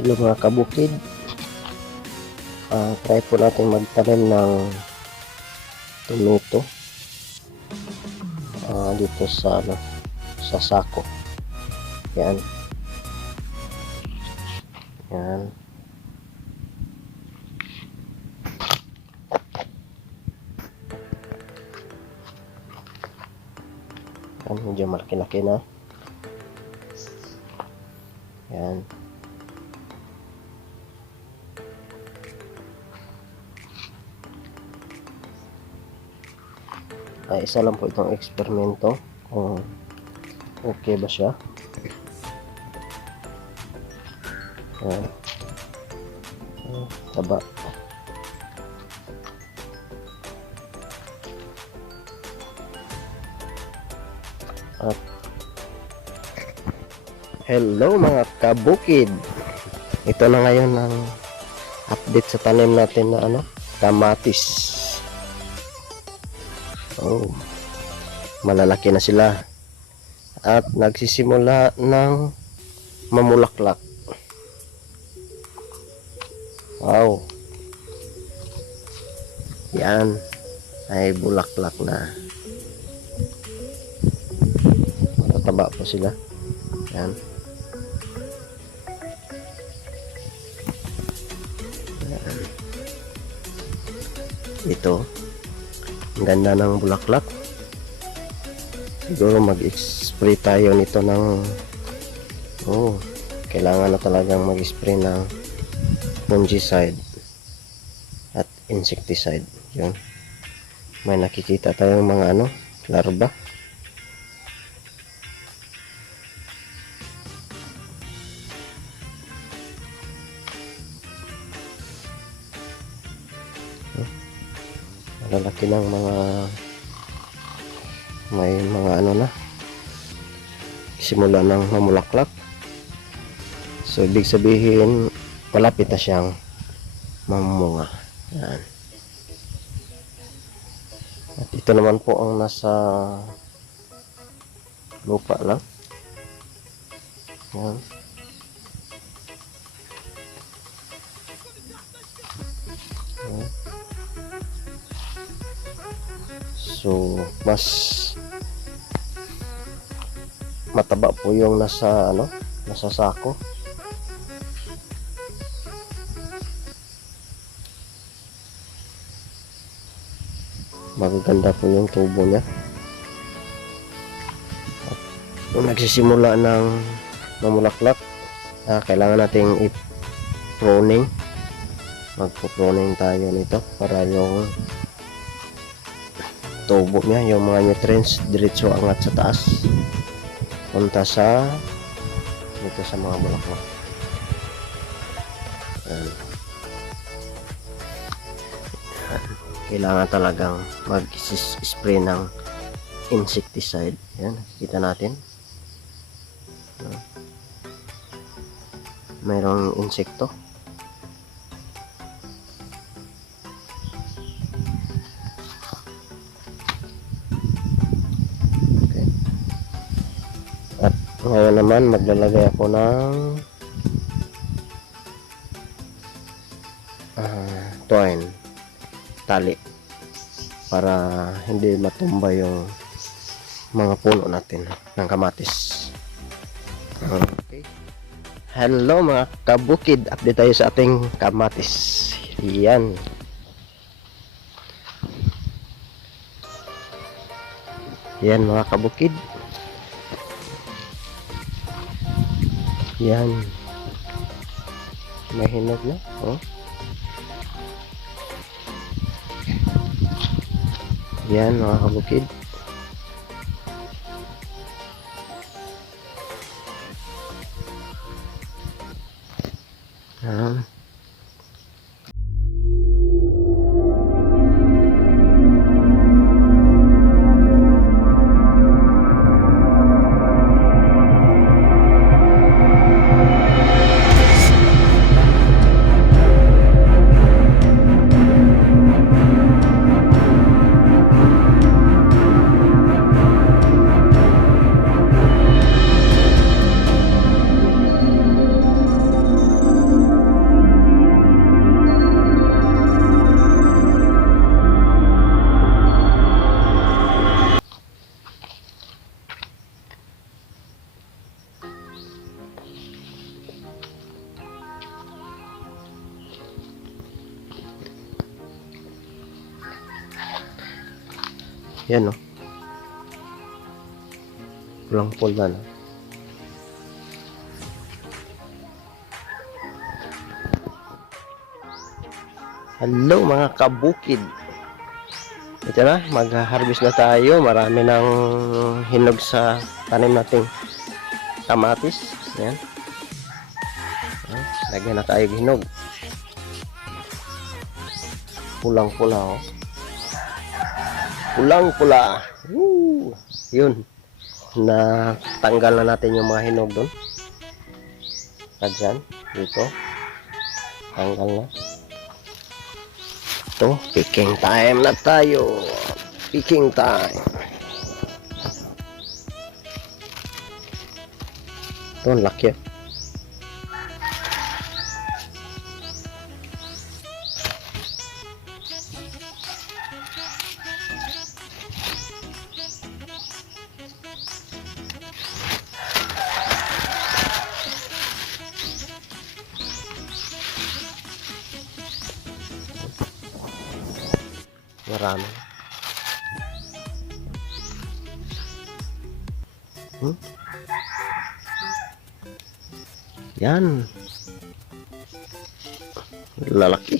Hello mga kabukid. Ah, try po natin magtanim ng tomato. Ah, dito sa ano, sa sako. Yan. Yan. Yan, medyo malaki-laki na. Yan. ay isa lang po itong eksperimento kung okay ba siya? Ayan. Ayan, taba. At hello mga kabukid. Ito na ngayon ang update sa tanim natin na ano kamatis. Oh, malalaki na sila. At nagsisimula ng mamulaklak. Wow. Yan. Ay bulaklak na. Matataba po sila. Yan. Ito. Ang ganda ng bulaklak. Siguro mag-spray tayo nito ng oh, kailangan na talagang mag-spray ng fungicide at insecticide. Yun. May nakikita tayong mga ano, larva. malalaki ng mga may mga ano na simula ng mamulaklak. So ibig sabihin malapit na siyang mamunga yan. At ito naman po ang nasa lupa lang. Yan. So, mas mataba po yung nasa ano, nasa sako. Magaganda po yung tubo niya. At nung nagsisimula ng mamulaklak, ah, kailangan nating i-pruning. Magpo-pruning tayo nito para yung tubo niya, yung mga nutrients diretso angat sa taas. Punta sa dito sa mga bulaklak. Yan. Yan. Kailangan talagang mag-spray ng insecticide. Yan, kita natin. Mayroong insekto. Naman maglalagay ako ng ah, twine tali para hindi matumba yung mga puno natin ng kamatis. Okay. Hello mga kabukid, update tayo sa ating kamatis. Yan. Yan mga kabukid. Yan. May hinog na. Oh. Yan mga kabukid. Yan. Yan, oh. Pulang pula na. Hello mga kabukid. Ito na, mag-harvest na tayo. Marami ng hinog sa tanim nating kamatis. Yan. Lagyan na tayo hinog. Pulang-pula oh. Pulang-pula. Yun. Na tanggal na natin yung mga hinog doon. At dyan, dito. Tanggal na. Ito, picking time na tayo. Picking time. Ito, laki. Marami. Hmm? Yan. Lalaki.